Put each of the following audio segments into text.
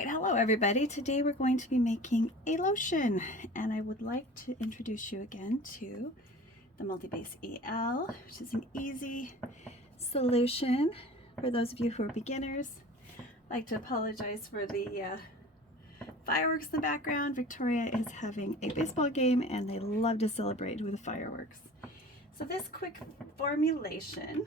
right, hello everybody. Today we're going to be making a lotion, and I would like to introduce you again to the multi-base EL, which is an easy solution for those of you who are beginners. I'd like to apologize for the fireworks in the background. Victoria is having a baseball game and they love to celebrate with the fireworks. So this quick formulation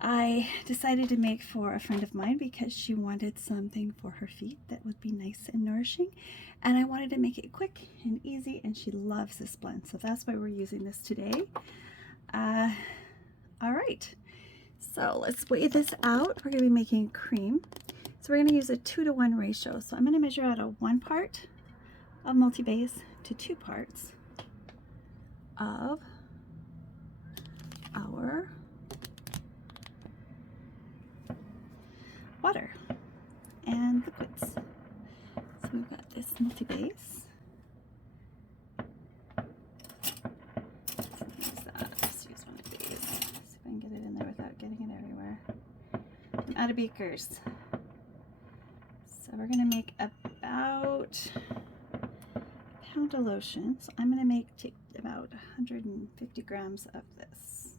I decided to make for a friend of mine because she wanted something for her feet that would be nice and nourishing, and I wanted to make it quick and easy, and she loves this blend, so that's why we're using this today. All right, so let's weigh this out. We're going to be making cream, so we're going to use a 2-to-1 ratio. So I'm going to measure out a 1 part of multi-base to 2 parts of our water and liquids. So we've got this multi-base. Just use one of these. See if I can get it in there without getting it everywhere. I'm out of beakers. So we're going to make about a pound of lotion. So I'm going to take about 150 grams of this.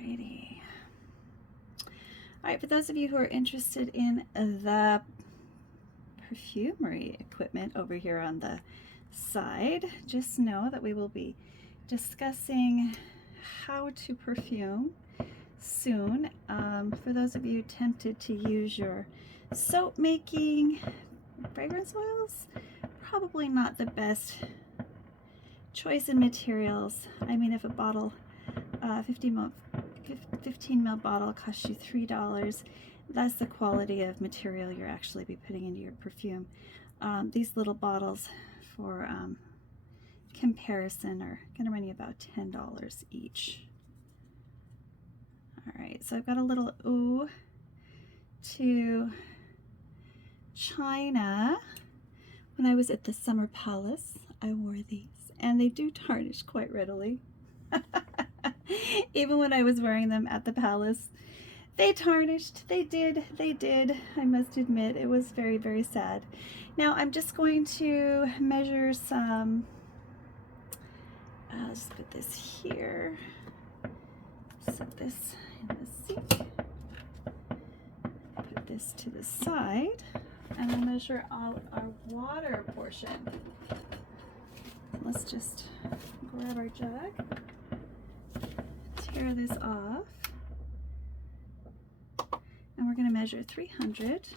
Alrighty. Alright, for those of you who are interested in the perfumery equipment over here on the side, just know that we will be discussing how to perfume soon. For those of you tempted to use your soap making fragrance oils, probably not the best choice in materials. I mean, if a bottle 15 ml bottle costs you $3, that's the quality of material you're actually be putting into your perfume. These little bottles for comparison are going to run you about $10 each. Alright, so I've got a little ooh to China. When I was at the Summer Palace, I wore these, and they do tarnish quite readily. Even when I was wearing them at the palace, they tarnished. They did. I must admit, it was very, very sad. Now I'm just going to measure some. I'll just put this here. Set this in the sink. Put this to the side, and I'll measure out our water portion. Let's just grab our jug. Tear this off, and we're going to measure 300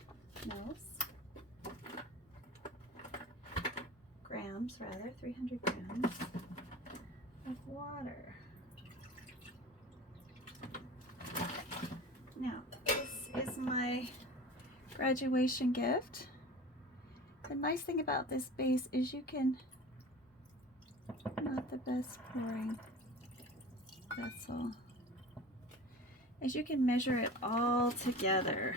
grams of water. Now, this is my graduation gift. The nice thing about this base is you can, not the best pouring vessel, as you can measure it all together.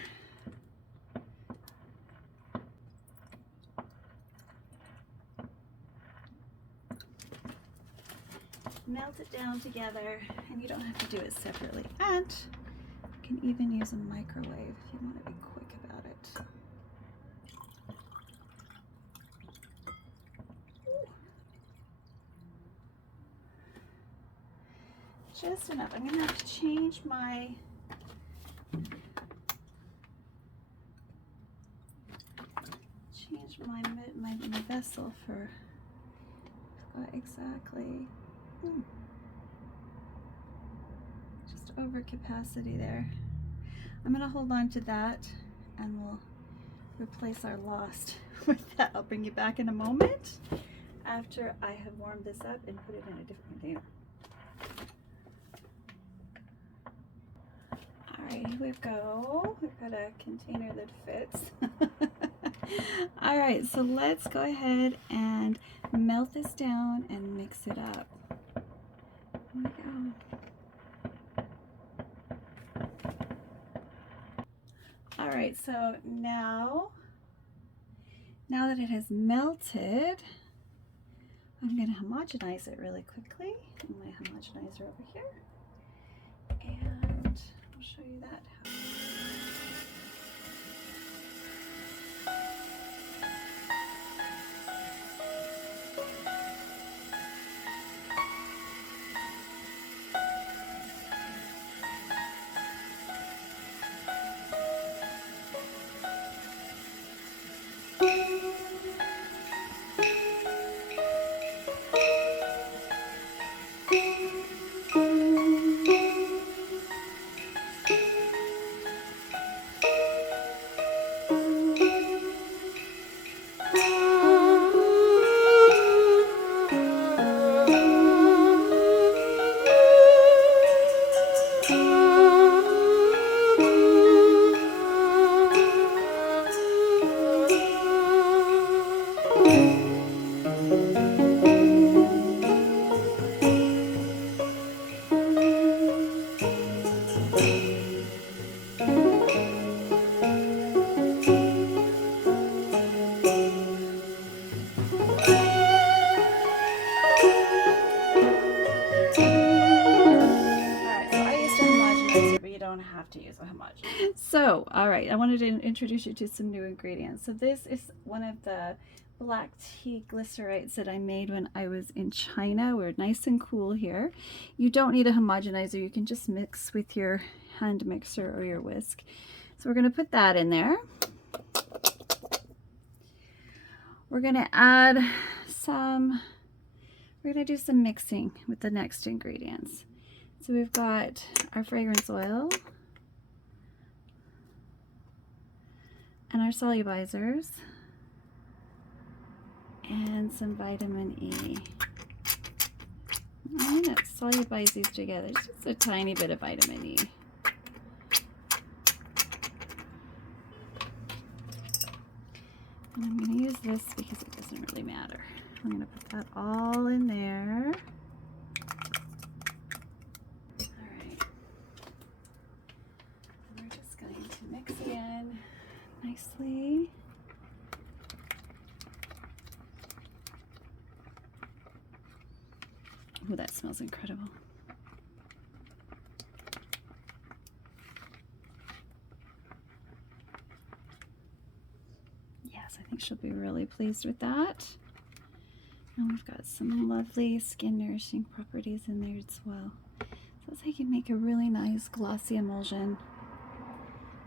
Melt it down together, and you don't have to do it separately. And you can even use a microwave if you want to be quick about it. Just enough. I'm going to have to change my my vessel for exactly just over capacity there. I'm going to hold on to that, and we'll replace our lost with that. I'll bring you back in a moment after I have warmed this up and put it in a different container. Alright, here we go. We've got a container that fits. Alright, so let's go ahead and melt this down and mix it up. Here we go. Alright, so now Now that it has melted, I'm going to homogenize it really quickly. My homogenizer over here. And I'll show you that. Have to use a homogenizer. So, all right, I wanted to introduce you to some new ingredients. So this is one of the black tea glycerites that I made when I was in China. We're nice and cool here. You don't need a homogenizer. You can just mix with your hand mixer or your whisk. So we're going to put that in there. We're going to add we're going to do some mixing with the next ingredients. So we've got our fragrance oil and our solubizers and some vitamin E. I'm going to solubilize these together. It's just a tiny bit of vitamin E. And I'm going to use this because it doesn't really matter. I'm going to put that all in there. All right. And we're just going to mix it in nicely. Oh, that smells incredible. Yes, I think she'll be really pleased with that. And we've got some lovely skin nourishing properties in there as well. So it's like you make a really nice glossy emulsion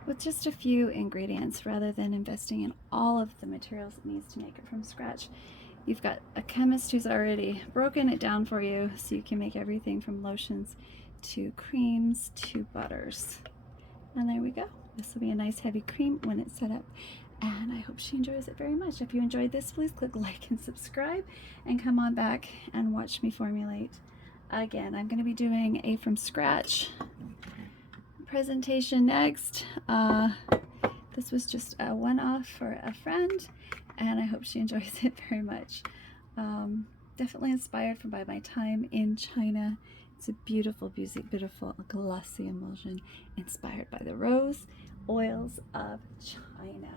with just a few ingredients rather than investing in all of the materials it needs to make it from scratch. You've got a chemist who's already broken it down for you so you can make everything from lotions to creams to butters. And there we go. This will be a nice heavy cream when it's set up. And I hope she enjoys it very much. If you enjoyed this, please click like and subscribe and come on back and watch me formulate again. I'm going to be doing a from scratch presentation next. This was just a one-off for a friend, and I hope she enjoys it very much. Definitely inspired by my time in China. It's a beautiful, beautiful glossy emulsion inspired by the rose oils of China.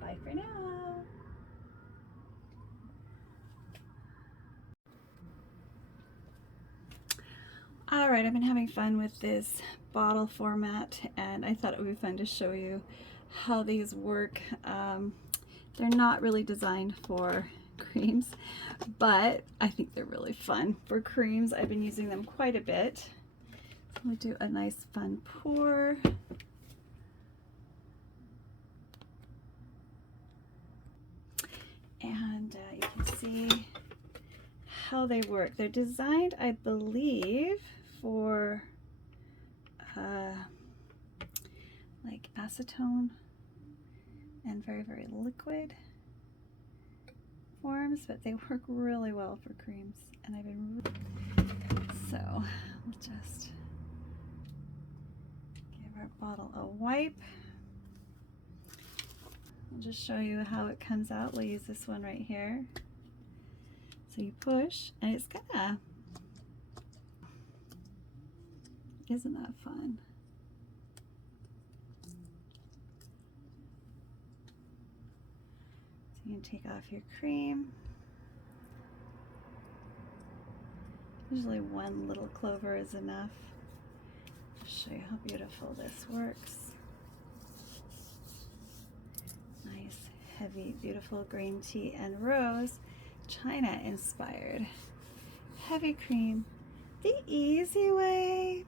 Bye for now. All right, I've been having fun with this bottle format, and I thought it would be fun to show you how these work. They're not really designed for creams, but I think they're really fun for creams. I've been using them quite a bit. So we'll do a nice fun pour. And you can see how they work. They're designed, I believe, for like acetone and very, very liquid forms, but they work really well for creams. And I've been so we'll just give our bottle a wipe. I'll just show you how it comes out. We'll use this one right here. So you push, and it's gonna, isn't that fun? So You can take off your cream. Usually one little clover is enough. I'll show you how beautiful this works. Nice, heavy, beautiful green tea and rose, China inspired. Heavy cream, the easy way.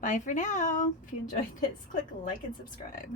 Bye for now. If you enjoyed this, click like and subscribe.